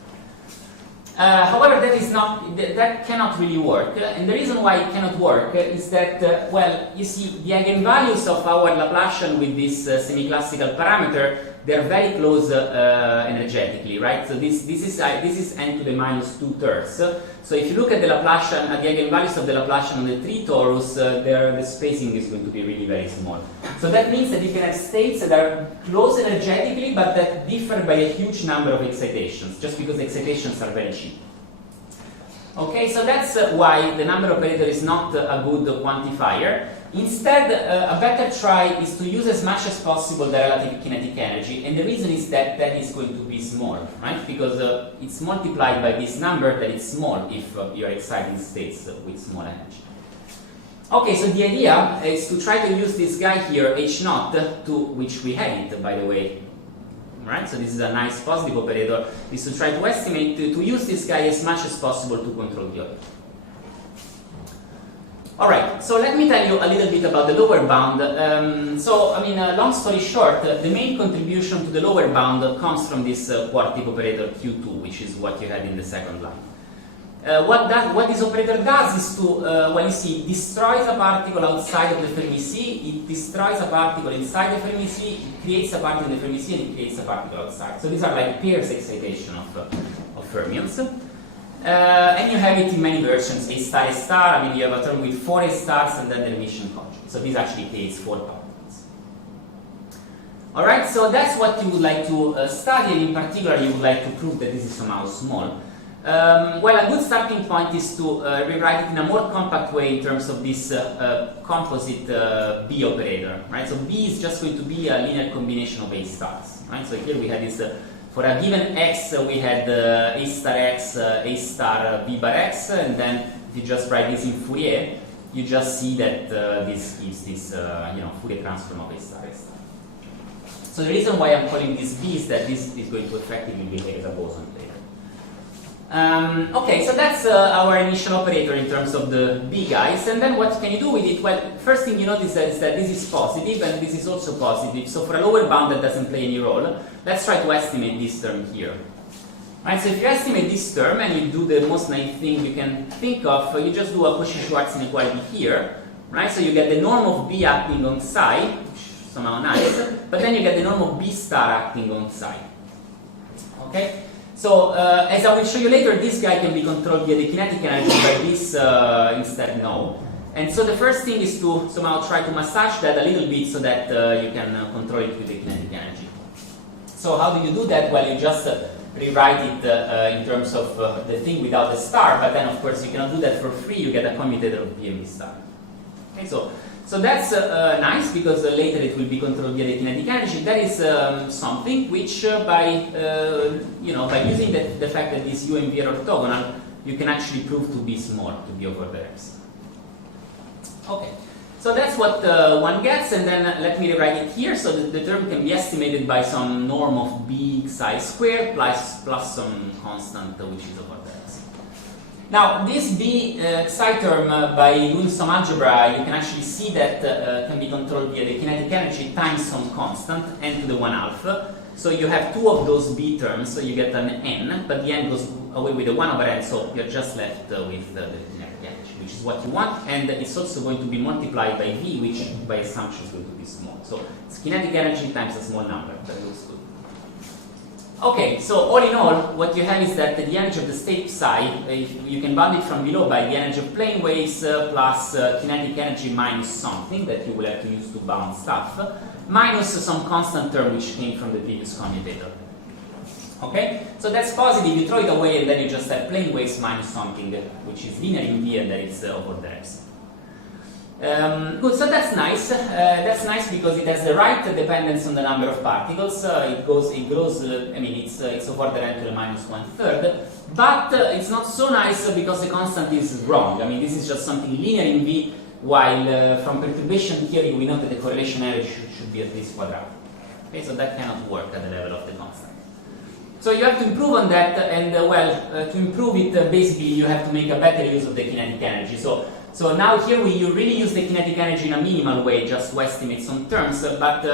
However, that cannot really work, and the reason why it cannot work is that, well, you see, the eigenvalues of our Laplacian with this semi-classical parameter, they're very close energetically, right? So this is n to the minus 2/3. So if you look at the Laplacian, at the eigenvalues of the Laplacian on the 3 torus, the spacing is going to be really very small. So that means that you can have states that are close energetically, but that differ by a huge number of excitations, just because excitations are very cheap. Okay, so that's why the number operator is not a good quantifier. Instead, a better try is to use as much as possible the relative kinetic energy, and the reason is that that is going to be small, right? Because it's multiplied by this number that is small if you are exciting states with small energy. Okay, so the idea is to try to use this guy here, h naught, to which we have it, by the way. Right? So this is a nice positive operator, is to try to estimate, to use this guy as much as possible to control the other. Alright, so let me tell you a little bit about the lower bound. Long story short, the main contribution to the lower bound comes from this quartic operator Q2, which is what you had in the second line. What this operator does is to, destroys a particle outside of the Fermi sea, it destroys a particle inside the Fermi sea, it creates a particle in the Fermi sea, and it creates a particle outside. So these are like pairs excitation of fermions. And you have it in many versions, A star, A star. You have a term with 4 A stars and then the emission conjugate. So this actually creates 4 particles. Alright, so that's what you would like to study, and in particular you would like to prove that this is somehow small. A good starting point is to rewrite it in a more compact way in terms of this composite B operator, right? So B is just going to be a linear combination of A stars, right? So here we had this, for a given X, we had A star X, A star B bar X, and then if you just write this in Fourier, you just see that this gives this, Fourier transform of A star A star. So the reason why I'm calling this B is that this is going to effectively behave as a boson later. Okay, so that's our initial operator in terms of the B guys, and then what can you do with it? Well, first thing you notice is that this is positive and this is also positive, so for a lower bound that doesn't play any role, let's try to estimate this term here. Right, so if you estimate this term and you do the most naive thing you can think of, you just do a Cauchy-Schwarz inequality here, right? So you get the norm of B acting on psi, which is somehow nice, but then you get the norm of B star acting on psi. Okay? So, as I will show you later, this guy can be controlled via the kinetic energy, but this instead no. And so the first thing is to somehow try to massage that a little bit so that you can control it with the kinetic energy. So how do you do that? Well, you just rewrite it in terms of the thing without the star, but then of course you cannot do that for free, you get a commutator of B and B star. Okay, so that's nice, because later it will be controlled via the kinetic energy. That is something which, by using the fact that this U and V are orthogonal, you can actually prove to be small, to be over the X. Okay. So that's what one gets, and then let me rewrite it here. So the term can be estimated by some norm of b psi squared plus some constant which is over there. Now this b psi term, by doing some algebra, you can actually see that can be controlled via the kinetic energy times some constant, n to the 1/2. So you have two of those b terms, so you get an n, but the n goes away with the 1/n, so you're just left with the kinetic energy, which is what you want, and it's also going to be multiplied by v, which by assumption is going to be small. So it's kinetic energy times a small number. That looks good. Okay, so all in all, what you have is that the energy of the state psi, you can bound it from below by the energy of plane waves plus kinetic energy minus something that you will have to use to bound stuff, minus some constant term which came from the previous commutator. Okay, so that's positive, you throw it away and then you just have plane waves minus something which is linear in V and that is over there. Good, so that's nice. That's nice because it has the right dependence on the number of particles. It grows. I mean, it's over the n to the minus 1/3. But it's not so nice because the constant is wrong. I mean, this is just something linear in V, while from perturbation theory we know that the correlation energy should be at least quadratic. Okay, so that cannot work at the level of the constant. So you have to improve on that, and to improve it, basically you have to make a better use of the kinetic energy. So now here you really use the kinetic energy in a minimal way, just to estimate some terms, but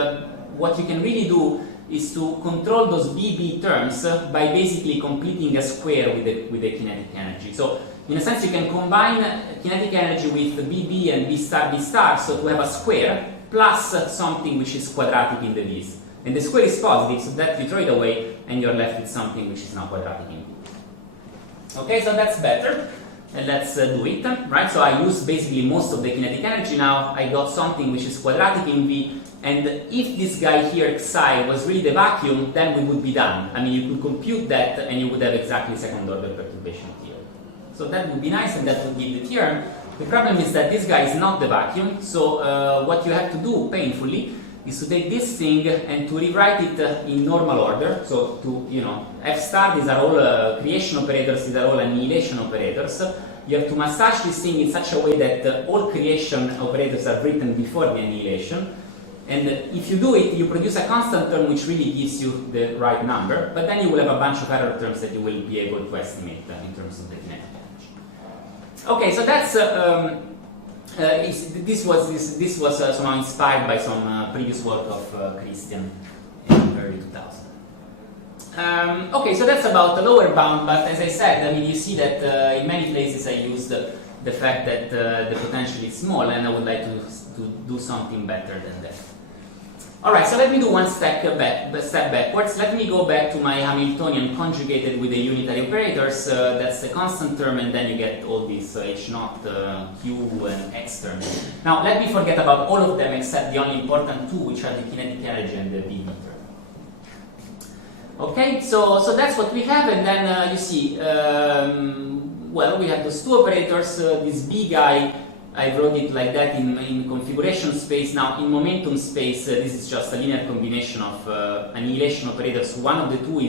what you can really do is to control those BB terms by basically completing a square with the kinetic energy. So in a sense you can combine kinetic energy with BB and B star, so to have a square plus something which is quadratic in the V's. And the square is positive, so that you throw it away and you're left with something which is now quadratic in V. Okay, so that's better. And let's do it, right? So I use basically most of the kinetic energy now. I got something which is quadratic in V, and if this guy here, psi, was really the vacuum, then we would be done. I mean, you could compute that and you would have exactly second order perturbation theory. So that would be nice and that would give the theorem. The problem is that this guy is not the vacuum, so what you have to do, painfully, is to take this thing and to rewrite it in normal order. So to, F star, these are all creation operators, these are all annihilation operators. You have to massage this thing in such a way that all creation operators are written before the annihilation. And if you do it, you produce a constant term which really gives you the right number, but then you will have a bunch of error terms that you will be able to estimate in terms of the kinetic energy. Okay, so that's this was somehow inspired by some previous work of Christian in the early 2000s. Okay, so that's about the lower bound, but as I said, I mean, you see that in many places I used the fact that the potential is small, and I would like to do something better than that. Alright, so let me do one step backwards. Let me go back to my Hamiltonian conjugated with the unitary operators. That's the constant term, and then you get all these H0, Q, and X terms. Now, let me forget about all of them except the only important two, which are the kinetic energy and the BB term. Okay, so that's what we have, and then you see, well, we have those two operators. This B guy, I wrote it like that in configuration space. Now, in momentum space, this is just a linear combination of annihilation operators. One of the two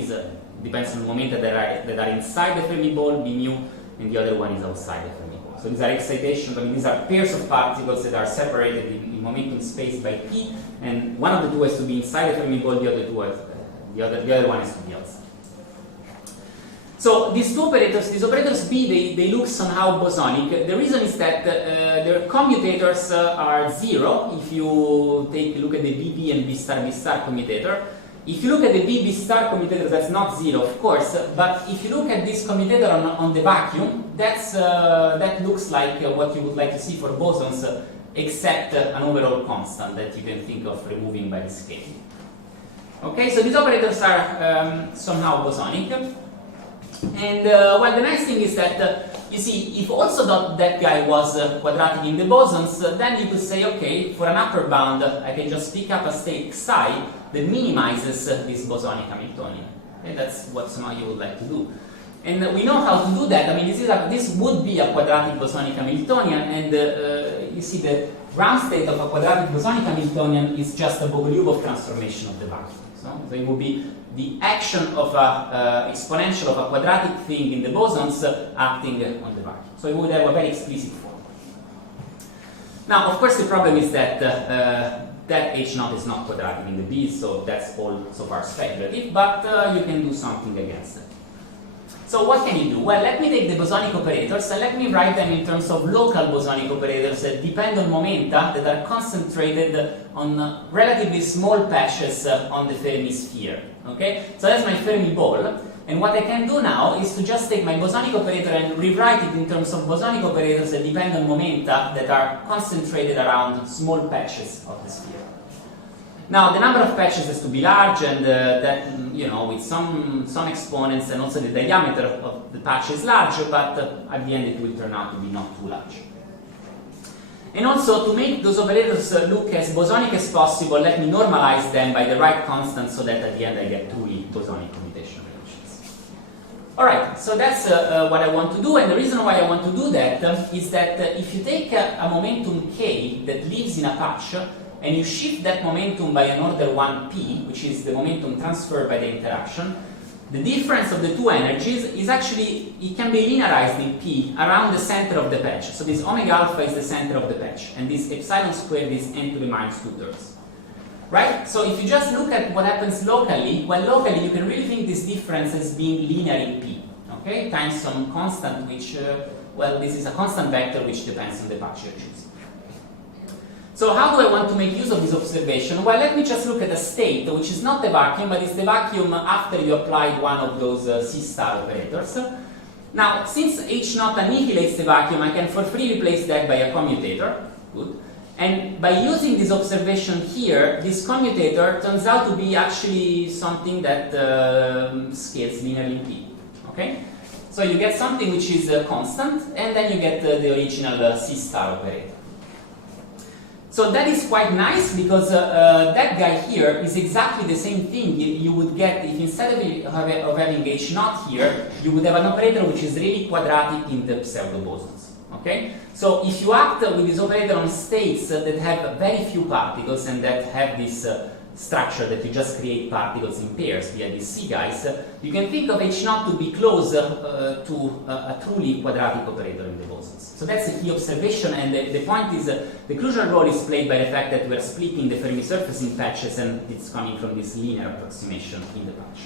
depends on the momenta that are inside the Fermi ball, B mu, and the other one is outside the Fermi ball. So these are excitations, I mean, these are pairs of particles that are separated in momentum space by P, and one of the two has to be inside the Fermi ball, the other one has to be outside. So these operators B, they look somehow bosonic. The reason is that their commutators are 0 if you take a look at the BB and B star commutator. If you look at the BB star commutator, that's not 0, of course, but if you look at this commutator on the vacuum, that looks like what you would like to see for bosons, except an overall constant that you can think of removing by the scale. Okay, so these operators are somehow bosonic. And well, the nice thing is that you see, if also that guy was quadratic in the bosons, then you could say, okay, for an upper bound, I can just pick up a state psi that minimizes this bosonic Hamiltonian. Okay, that's what somehow you would like to do. And we know how to do that. I mean, this would be a quadratic bosonic Hamiltonian, and you see the ground state of a quadratic bosonic Hamiltonian is just a Bogoliubov transformation of the vacuum. So it would be the action of an exponential of a quadratic thing in the bosons acting on the vacuum. So it would have a very explicit form. Now, of course, the problem is that that H naught is not quadratic in the B, so that's all so far speculative, but you can do something against it. So what can you do? Well, let me take the bosonic operators and let me write them in terms of local bosonic operators that depend on momenta that are concentrated on relatively small patches on the Fermi sphere. Okay? So that's my Fermi ball. And what I can do now is to just take my bosonic operator and rewrite it in terms of bosonic operators that depend on momenta that are concentrated around small patches of the sphere. Now, the number of patches has to be large, and that, you know, with some exponents, and also the diameter of the patch is large, but at the end it will turn out to be not too large. And also, to make those operators look as bosonic as possible, let me normalize them by the right constant so that at the end I get truly bosonic commutation relations. Alright, so that's what I want to do, and the reason why I want to do that is that if you take a momentum k that lives in a patch, and you shift that momentum by an order 1p, which is the momentum transferred by the interaction, the difference of the two energies is actually, it can be linearized in p around the center of the patch. So this omega alpha is the center of the patch, and this epsilon squared is n to the minus 2/3. Right? So if you just look at what happens locally, well, locally you can really think this difference as being linear in p, okay, times some constant which, well, this is a constant vector which depends on the patch you choose. So how do I want to make use of this observation? Well, let me just look at a state, which is not the vacuum, but is the vacuum after you applied one of those C star operators. Now, since H naught annihilates the vacuum, I can for free replace that by a commutator. Good. And by using this observation here, this commutator turns out to be actually something that scales linearly in P. Okay? So you get something which is constant, and then you get the original C star operator. So that is quite nice because that guy here is exactly the same thing you would get if instead of having H naught here, you would have an operator which is really quadratic in the pseudo-bosons. Okay? So if you act with this operator on states that have very few particles and that have this structure that you just create particles in pairs via these C guys, you can think of H naught to be close to a truly quadratic operator in the bosons. So that's a key observation, and the point is the crucial role is played by the fact that we're splitting the Fermi surface in patches, and it's coming from this linear approximation in the patch.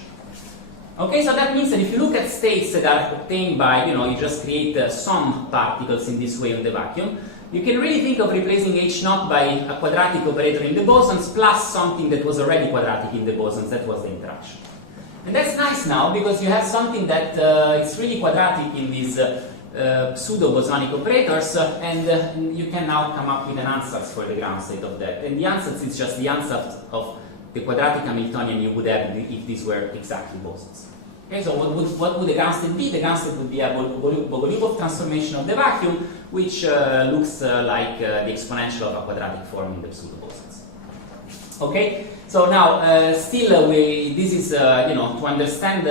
Okay, so that means that if you look at states that are obtained by, you just create some particles in this way on the vacuum, you can really think of replacing H naught by a quadratic operator in the bosons plus something that was already quadratic in the bosons, that was the interaction. And that's nice now because you have something that is really quadratic in these pseudo-bosonic operators, and you can now come up with an ansatz for the ground state of that. And the ansatz is just the ansatz of the quadratic Hamiltonian you would have if these were exactly bosons. Okay, so what would the ground state be? The ground state would be a Bogoliubov transformation of the vacuum, which looks like the exponential of a quadratic form in the pseudo-bosons. Okay, so now this is to understand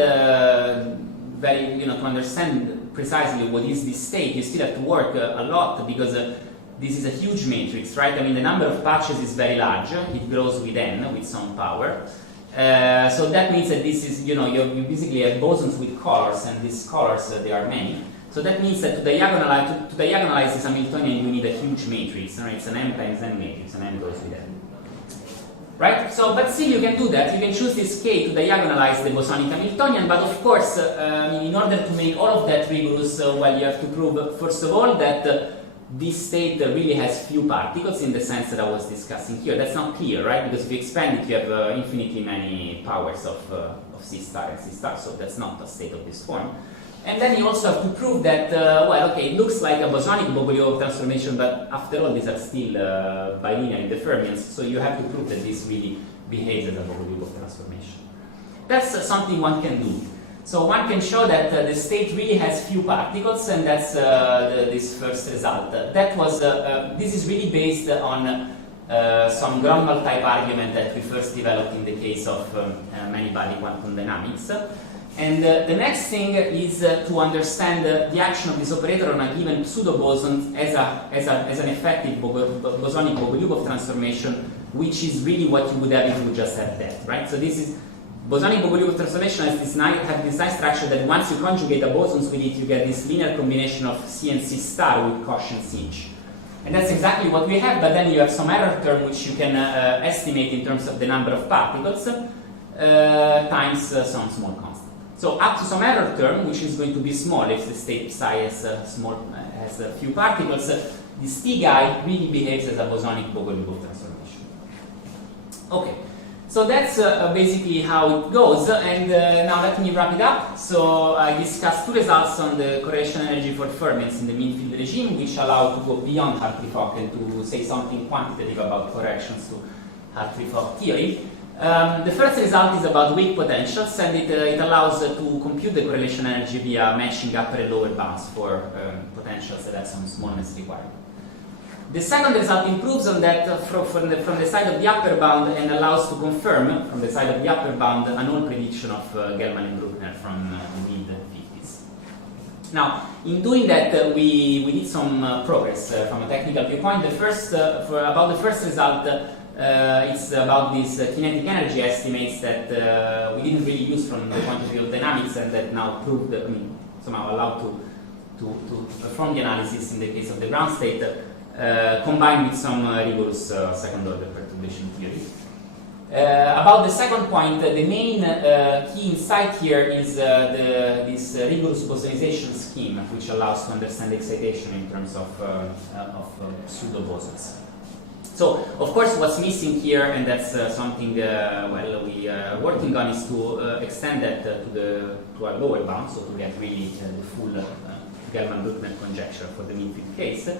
to understand precisely what is this state, you still have to work a lot because this is a huge matrix, right? I mean, the number of patches is very large. It grows with n, with some power. So that means that this is, you basically have bosons with colors, and these colors, there are many. So that means that to diagonalize this Hamiltonian, you need a huge matrix. Right? It's an m times n matrix, and n goes with n. Right? So, but still you can do that. You can choose this k to diagonalize the bosonic Hamiltonian, but of course, in order to make all of that rigorous, well, you have to prove, first of all, that this state really has few particles in the sense that I was discussing here. That's not clear, right? Because if you expand it, you have infinitely many powers of C star and C star, so that's not a state of this form. And then you also have to prove that, it looks like a bosonic Bogoliubov transformation, but after all, these are still bilinear in the fermions, so you have to prove that this really behaves as a Bogoliubov transformation. That's something one can do. So one can show that the state really has few particles, and that's this first result. That was this is really based on some Gromwald type argument that we first developed in the case of many-body quantum dynamics. And the next thing is to understand the action of this operator on a given pseudo-boson as an effective bosonic Bogoliubov transformation, which is really what you would have if you would just have that, right? So this is bosonic Bogoliubov transformation has this nice structure that once you conjugate a bosons with it, you get this linear combination of C and C star with quotient sinh. And that's exactly what we have, but then you have some error term which you can estimate in terms of the number of particles times some small constant. So up to some error term, which is going to be small if the state psi has a few particles, this T guy really behaves as a bosonic Bogoliubov transformation. Okay, so that's basically how it goes, and now let me wrap it up. So I discussed two results on the correlation energy for fermions in the mean field regime, which allow to go beyond Hartree-Fock and to say something quantitative about corrections to Hartree-Fock theory. The first result is about weak potentials, and it allows to compute the correlation energy via matching upper and lower bounds for potentials that have some smallness required. The second result improves on that from the side of the upper bound and allows to confirm from the side of the upper bound a null prediction of Gell-Mann and Brueckner from the mid-50s. Now, in doing that, we did some progress from a technical viewpoint. About the first result, it's about these kinetic energy estimates that we didn't really use from the point of view of dynamics, and that now proved, somehow allowed to perform the analysis in the case of the ground state, combined with some rigorous second-order perturbation theory. About the second point, the main key insight here is this rigorous bosonization scheme, which allows to understand excitation in terms of pseudo-bosons. So, of course, what's missing here, and that's something we are working on, is to extend that to a lower bound, so to get really the full Gell-Mann-Brueckner conjecture for the mean field case.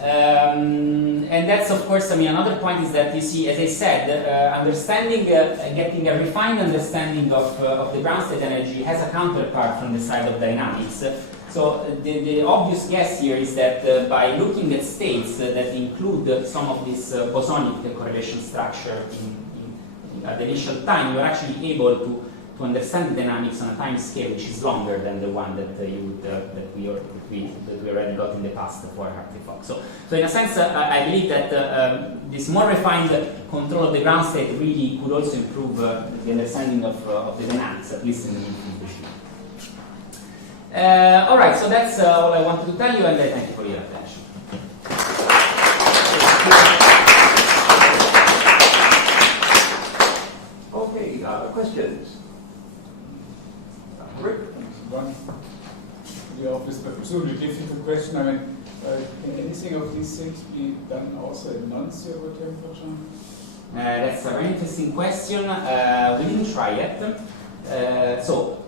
And that's, of course, another point is that you see, as I said, understanding, getting a refined understanding of the ground state energy has a counterpart from the side of dynamics. So the obvious guess here is that by looking at states that include some of this bosonic correlation structure at the initial time, you're actually able to understand the dynamics on a time scale which is longer than the one that we already got in the past for Hartree-Fock. So in a sense, I believe that this more refined control of the ground state really could also improve the understanding of the dynamics, at least in the mean-field regime. All right, so that's all I wanted to tell you, and I thank you for your attention. Okay, questions? Rick? One, the obvious but presumably difficult question. Can anything of these things be done also at non-zero temperature? That's a very interesting question. We didn't try yet. So,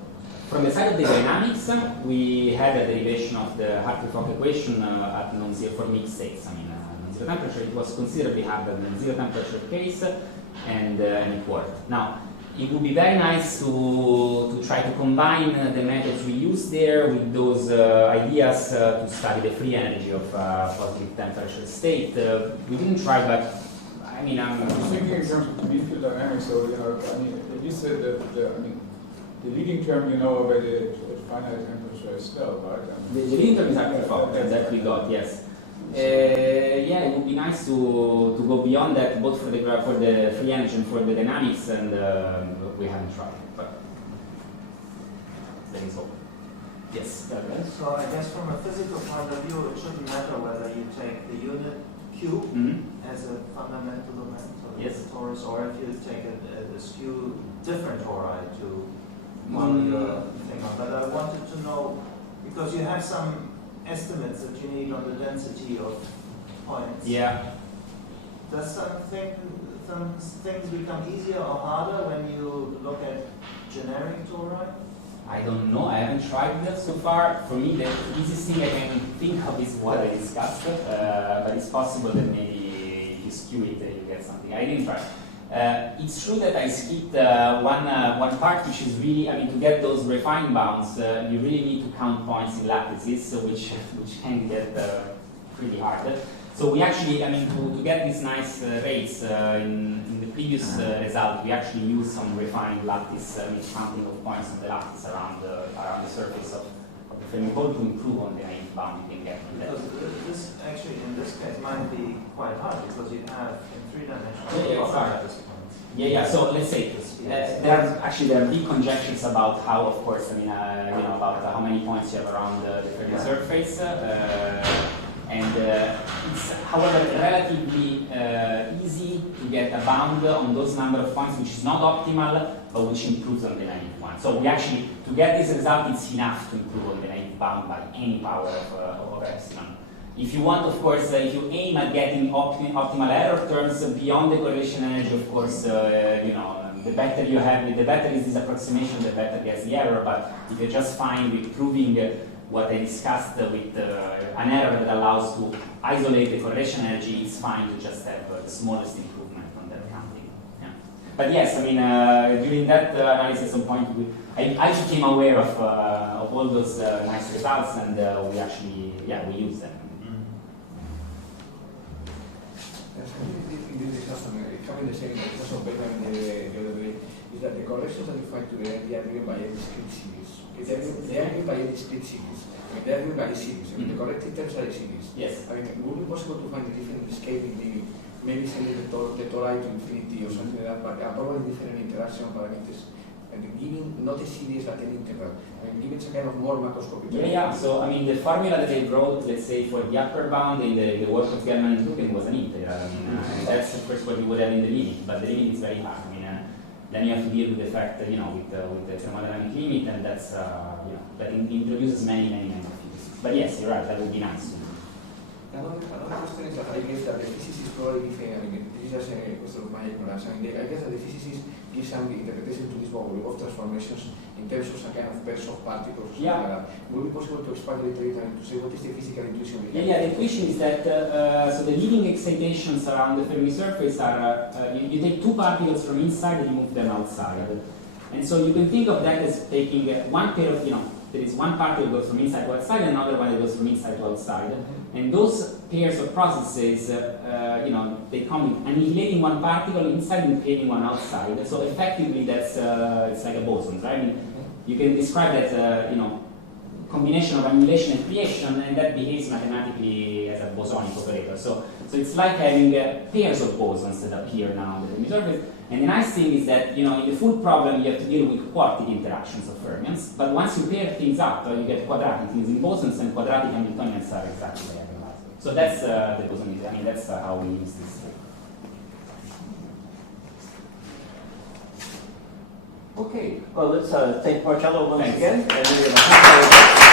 from the side of the dynamics, we had a derivation of the Hartree-Fock equation at non-zero for mixed states. Non-zero temperature, it was considerably harder than zero temperature case, and it worked. Now, it would be very nice to try to combine the methods we use there with those ideas to study the free energy of positive temperature state. We didn't try, but I'm thinking in terms of the mean field dynamics. So at least the leading term already at finite temperature is still, right? The leading term is Hartree-Fock that we got, yes. Yeah, it would be nice to go beyond that, both for the free energy and for the dynamics, and we haven't tried, but that is all. Yes. So I guess from a physical point of view, it shouldn't matter whether you take the unit Q as a fundamental domain, so yes, the torus, or if you take a skew different tori to model your thing on. But I wanted to know, because you have some estimates that you need on the density of points. Yeah. Does some things become easier or harder when you look at generic tori? I don't know. I haven't tried that so far. For me, the easiest thing I can think of is what I discussed, but it's possible that maybe if you skew it, you get something. I didn't try. It's true that I skipped one part, which is really, to get those refined bounds, you really need to count points in lattices, which can get pretty hard. So we actually, to get these nice rates in the previous result, we actually used some refined lattice, counting of points on the lattice around the surface of the Fermi hole to improve on the naive bound you can get from that. Because this actually, in this case, might be quite hard because you have in 3 dimensions. Yeah, it's hard. Yeah. So let's say there are big conjectures about how, of course, about how many points you have around the Fermi surface. And it's, however, relatively easy to get a bound on those number of points, which is not optimal, but which improves on the naive one. So we actually, to get this result, it's enough to improve on the naive bound by any power of epsilon. If you want, of course, if you aim at getting optimal error terms beyond the correlation energy, of course, the better you have, the better is this approximation, the better gets the error. But if you're just fine with proving what I discussed with an error that allows to isolate the correlation energy, it's fine to just have the smallest improvement on that counting. Yeah. But yes, I mean, during that analysis, at some point, I became aware of all those nice results, and we actually, we use them. In this example, having the same example of Benedikter the other way, is that the corrections that you find today are driven by a discrete series. They are driven by a discrete series. I mean, they are driven by a series. I mean, the corrected terms are a series. Yes. I mean, would it be possible to find a different scaling limit, maybe sending the tori to infinity or something like that, but probably different interaction parameters, and giving not a series at an interval, and giving some kind of more macroscopic. Yeah. So, I mean, the formula that I wrote, let's say, for the upper bound in the work of Gell-Mann and Brueckner was an integral. I mean, and that's, of course, what you would have in the limit, but the limit is very hard. I mean, then you have to deal with the fact that, with the thermodynamic limit, and that's, that introduces many features. But yes, you're right, that would be nice. Another question is that I guess that the physicists probably think, I mean, this is just a question of my ignorance. I mean, I guess that the physicists give some interpretation to this bubble of transformations in terms of some kind of pairs of particles. Yeah. Would it be possible to expand a little bit and to say what is the physical intuition? The intuition is that so the leading excitations around the Fermi surface are you take two particles from inside and you move them outside, and so you can think of that as taking one pair of there is one particle goes from inside to outside and another one that goes from inside to outside. And those pairs of processes, they come with annihilating one particle inside and creating one outside. So effectively, that's it's like a boson, right? I mean, you can describe that combination of annihilation and creation, and that behaves mathematically as a bosonic operator. So it's like having pairs of bosons that appear now on the Fermi surface. And the nice thing is that in the full problem you have to deal with quartic interactions of fermions, but once you pair things up, you get quadratic things in bosons, and quadratic Hamiltonians are exactly like that. So that's the boson. I mean, that's how we use this. Okay, well, let's thank Marcello once Thanks. again. And we have a